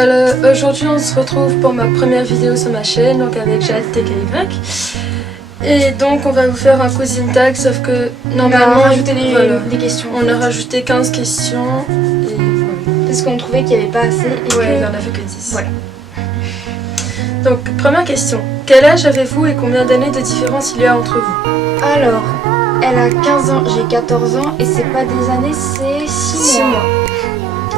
Alors, aujourd'hui, on se retrouve pour ma première vidéo sur ma chaîne, donc avec Jade TKY. Et donc, on va vous faire un quiz tag, sauf que normalement, on a rajouté des questions. On a rajouté 15 questions. Et voilà. Parce qu'on trouvait qu'il n'y avait pas assez. Et ouais, il que... n'y en avait que 10. Voilà. Donc, première question. Quel âge avez-vous et combien d'années de différence il y a entre vous? Alors, elle a 15 ans, j'ai 14 ans, et c'est pas des années, c'est 6 mois.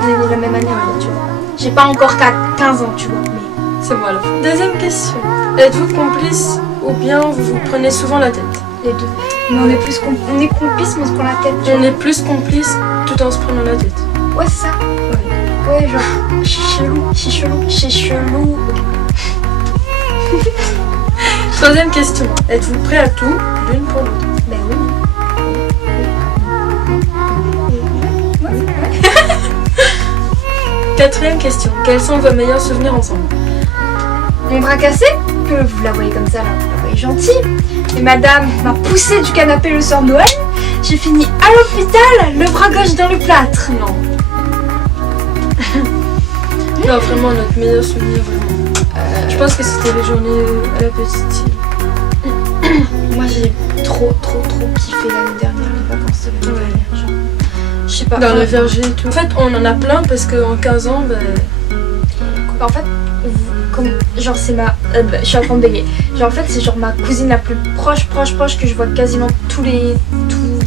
On est nés la même année, tu vois. J'ai pas encore 15 ans, tu vois, mais... C'est moi la fin. Deuxième question. Êtes-vous complice ou bien vous vous prenez souvent la tête? Les deux. Mais on est complices, mais on se prend la tête, tu On vois. est plus complice tout en se prenant la tête. Ouais, c'est ça. Ouais, genre, je suis chelou. Troisième question. Êtes-vous prêt à tout, l'une pour l'autre? Ben oui. Quatrième question. Quels sont vos meilleurs souvenirs ensemble? Mon bras cassé, que vous la voyez comme ça, là, vous la voyez gentille. Et madame m'a poussé du canapé le soir de Noël. J'ai fini à l'hôpital, le bras gauche dans le plâtre. Non. Non, vraiment, notre meilleur souvenir, vraiment. Je pense que c'était les journées à la petite île. Moi, j'ai trop kiffé l'année dernière, les vacances de l'année dernière. Genre, je sais pas. Dans le verger et tout. En fait, on en a plein parce qu'en 15 ans, En fait, genre c'est ma... je suis en train de bégayer. Genre en fait, c'est genre ma cousine la plus proche que je vois quasiment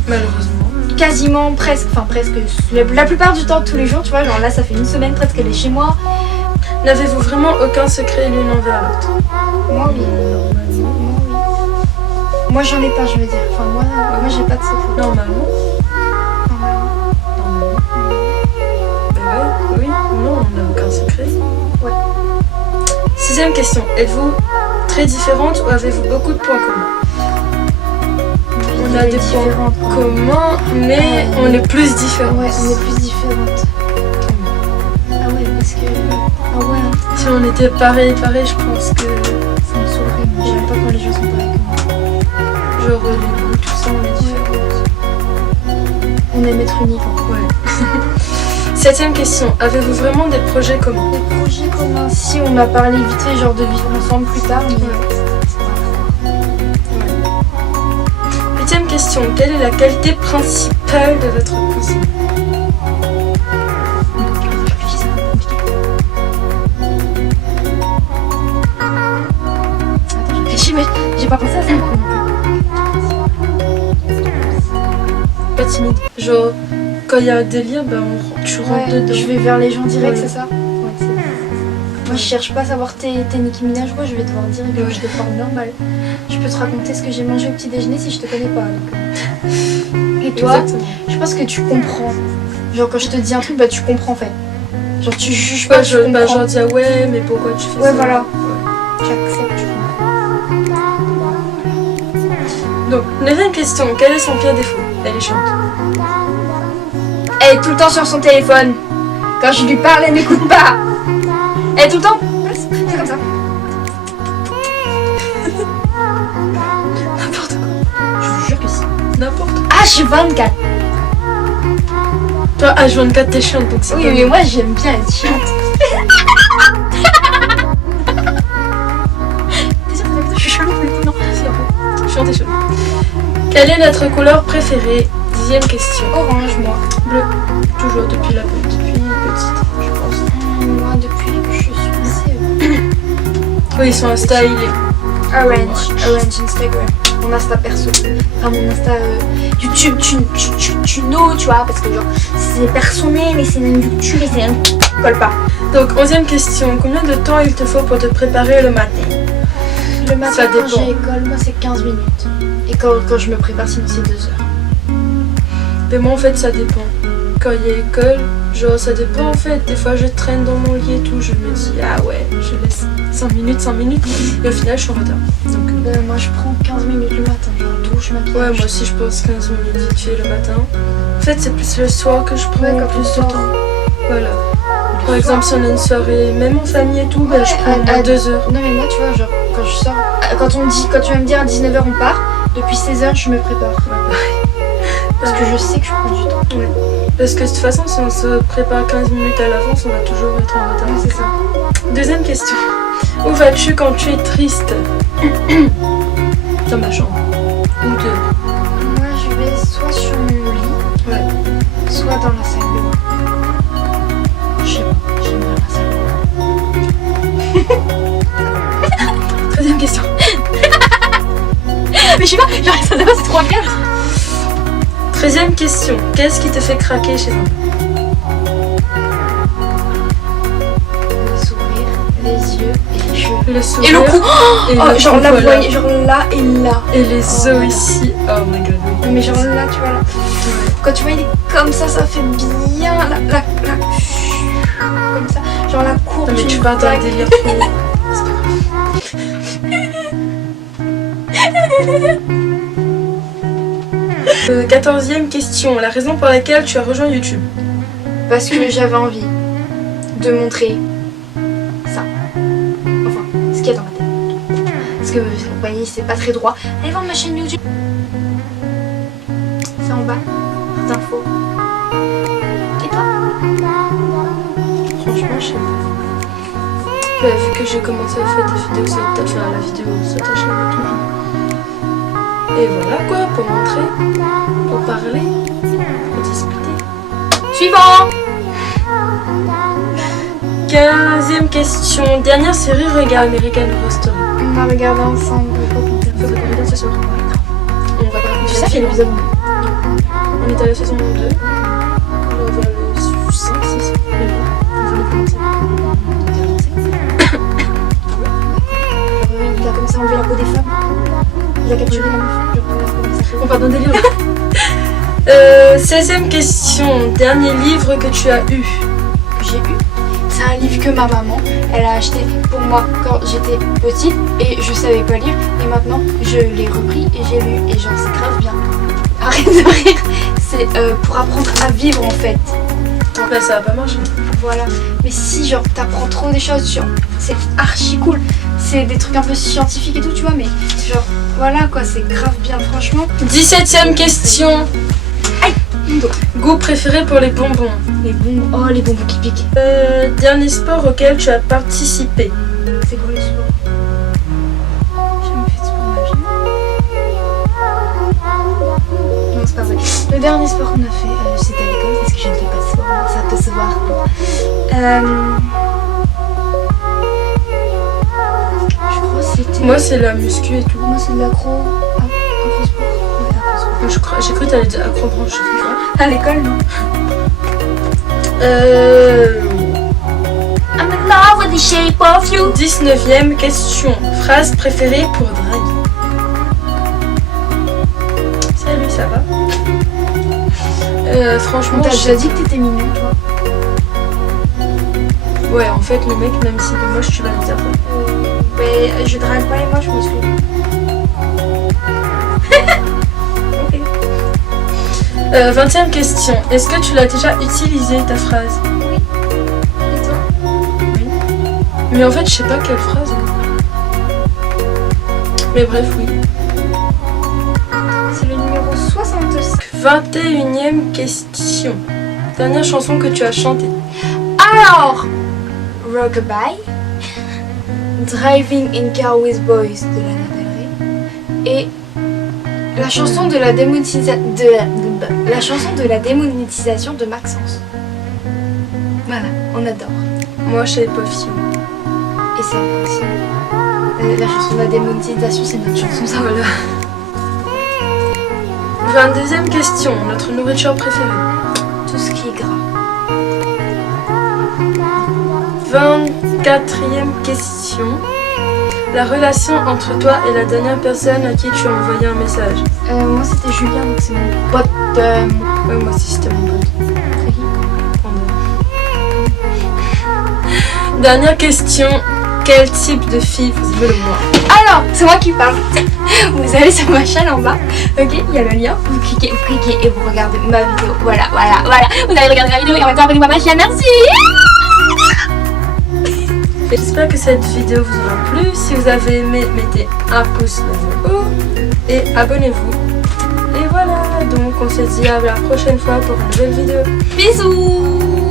malheureusement. Quasiment, presque. La plupart du temps, tous les jours, tu vois. Genre là, ça fait une semaine presque qu'elle est chez moi. N'avez-vous vraiment aucun secret l'une envers l'autre? Moi, oui. Moi, j'en ai pas, je veux dire. Enfin, moi j'ai pas de secret. Normalement. Oui, non, on n'a aucun secret. Ouais. Sixième question. Êtes-vous très différentes ou avez-vous beaucoup de points communs? On a des points communs, mais on est plus différentes. Ouais, on est plus différentes. Ah ouais, parce que... Ah ouais. Si on était pareil, je pense que... Ça me saoulerait, moi. J'aime pas quand les gens sont pareils que moi. Genre les goûts, tout ça, on est différentes. On aime être unique. Ouais. Septième question. Avez-vous vraiment des projets communs? Des projets communs. Si, on a parlé vite fait, genre de vivre ensemble plus tard, mais... Huitième question. Quelle est la qualité principale de votre cousine? Attends, je réfléchis, mais j'ai pas pensé à ça. Pas timide. Genre, quand il y a un délire, tu rentres dedans. Je vais vers les gens direct, Ouais. c'est ça? Ouais, c'est ça. Moi, je cherche pas à savoir t'es Nicki Minaj, quoi, je vais te voir direct, je te parle normal. Je peux te raconter ce que j'ai mangé au petit déjeuner si je te connais pas. Donc... Et toi, Exactement. je pense que tu comprends. Genre, quand je te dis un truc, tu comprends en fait. Genre, tu juges pas, Ouais, tu comprends. genre dire ouais, mais pourquoi tu fais ça? Ouais, voilà. Ouais. Tu acceptes, tu comprends. Donc, neuvième question. Quel est son pire défaut? Elle est chiante. Elle est tout le temps sur son téléphone. Quand je lui parle, elle n'écoute pas. Elle est tout le temps. C'est comme ça. N'importe quoi. Je vous jure que si. N'importe quoi. H24. Toi, H24, t'es chiante, donc c'est Oui, pas mais moi j'aime bien être chiante. T'es sûre que je suis chelou pour le coup? Non, si, un peu. Chiante et chelou. Quelle est notre couleur préférée? Dixième question. Orange, moi. Bleu. Toujours depuis petite, je pense. Moi, depuis que je suis lycée. Oui, son Insta, il est... Orange Instagram. Mon Insta perso. Enfin, mon Insta YouTube, tu know, tu vois, parce que genre, c'est personnel, mais c'est un YouTube et c'est un... colle pas. Donc, onzième question. Combien de temps il te faut pour te préparer le matin? Le matin, Ça quand dépend. j'ai école, moi, c'est 15 minutes. Et quand je me prépare, sinon, c'est 2 heures. Mais moi, en fait, ça dépend. Quand il y a école, genre, ça dépend, en fait. Des fois, je traîne dans mon lit et tout. Je me dis, ah ouais, je laisse 5 minutes. Et au final, je suis en retard. Donc, Moi, je prends 15 minutes le matin, genre douche, maquillage. ouais, moi aussi, je pense 15 minutes vite fait le matin. En fait, c'est plus le soir que je prends Ouais, quand plus on de sort. temps. Voilà. Par exemple, si on a une soirée, même en famille et tout, je prends à 2 heures. Non, mais moi, tu vois, genre, quand je sors, quand tu vas me dire à 19h on part, depuis 16h, je me prépare. Parce que je sais que je prends du temps. Ouais. Parce que de toute façon, si on se prépare 15 minutes à l'avance, on va toujours être en retard. Ouais, c'est ça. Deuxième question. Où vas-tu quand tu es triste? Dans ma chambre. Ou dehors. Moi, je vais soit sur mon lit, Ouais. soit dans la salle de bain. Je sais pas, j'aime bien la salle. 13e question. Mais je sais pas, genre la salle de bain c'est trop bien. 13e question. Qu'est-ce qui te fait craquer chez un homme? Le sourire, les yeux et les cheveux. Le sourire. Et le cou. Et Oh, le genre cou, là, vous voilà. voyez, genre là et là. Et les Oh os là. ici. Oh my god. Oui. Mais genre là, tu vois là. Quand tu vois, il est comme ça fait bien la comme ça. Genre la courbe. Non, mais tu d'une pars dans le vague. délire. C'est pas grave. 14e question. La raison pour laquelle tu as rejoint YouTube? Parce que j'avais envie de montrer ça. Enfin, ce qu'il y a dans ma tête. Parce que vous voyez, c'est pas très droit. Allez voir ma chaîne YouTube. C'est en bas. D'infos. Et toi? Franchement, je sais pas. Bah, vu que j'ai commencé à faire des vidéos sur ta chaîne, la vidéo sur ta chaîne et tout. Et voilà quoi, pour montrer, pour parler, pour discuter. Suivant. 15e question. Dernière série, regarde American Horror Story. On a regardé ensemble. Faudrait qu'on regarde ce soir. On va pas raconter Tu le sais, film. l'épisode 2. On est à la saison 2. On va vers le 5, 6. Mais bon, on voulait commencer. Il a commencé à enlever la peau des femmes. Il a capturé la meuf. On part d'un délire. 16e question. Dernier livre que tu as eu? Que j'ai eu. C'est un livre que ma maman, elle a acheté pour moi quand j'étais petite et je savais pas lire. Et maintenant, je l'ai repris et j'ai lu. Et genre, c'est grave bien. Arrête de rire. C'est pour apprendre à vivre en fait. Bah, ça va pas marcher. Voilà. Mais si, genre, t'apprends trop des choses, genre, c'est archi cool. C'est des trucs un peu scientifiques et tout, tu vois, mais genre, voilà quoi, c'est grave bien, franchement. 17e question. Aïe, mon dos. Goût préféré pour les bonbons? Les bonbons, oh, les bonbons qui piquent. Dernier sport auquel tu as participé? C'est quoi le sport? J'ai jamais fait de sport de ma vie. Non, c'est pas vrai. Le dernier sport qu'on a fait, c'était à l'école, parce que je ne fais pas de sport, ça peut se voir. Je crois que c'était... Moi, c'est la muscu et tout. Moi, c'est de l'acro... Acro-sport. Ouais, acro-sport. J'ai cru que t'allais dire acrobranche. À l'école, non? I'm in love with the shape of you. 19e question. Phrase préférée pour drague? Salut, ça va? Franchement, On t'a déjà dit que t'étais mignon, toi. ouais, en fait, le mec, même s'il est moche, tu vas le dire. Mais je drague pas les moches, je me suis. Ok. 20e question. Est-ce que tu l'as déjà utilisé ta phrase? Oui. Et toi? Oui. Mais en fait, je sais pas quelle phrase. Mais bref, oui. C'est le numéro 65. 21e question. Dernière chanson que tu as chantée. Alors, Rockabye, Driving in Car with Boys de Lana Del Rey et la chanson de la démonétisation de Maxence. Voilà, on adore. Moi, Shape of You. Et c'est aussi la chanson de la démonétisation, c'est notre chanson, ça. Voilà. 22e question. Notre nourriture préférée. Tout ce qui est gras. 24e question. La relation entre toi et la dernière personne à qui tu as envoyé un message. Moi c'était Julien, donc c'est mon pote. Ouais, moi aussi c'était mon pote. Dernière question. Quel type de fille vous voulez moi? Alors, c'est moi qui parle. Vous allez sur ma chaîne en bas. Ok, il y a le lien. Vous cliquez et vous regardez ma vidéo. Voilà. Vous allez regarder ma vidéo et en même temps abonnez-vous à ma chaîne. Merci. J'espère que cette vidéo vous aura plu. Si vous avez aimé, mettez un pouce vers le haut et abonnez-vous. Et voilà. donc on se dit à la prochaine fois pour une nouvelle vidéo. Bisous.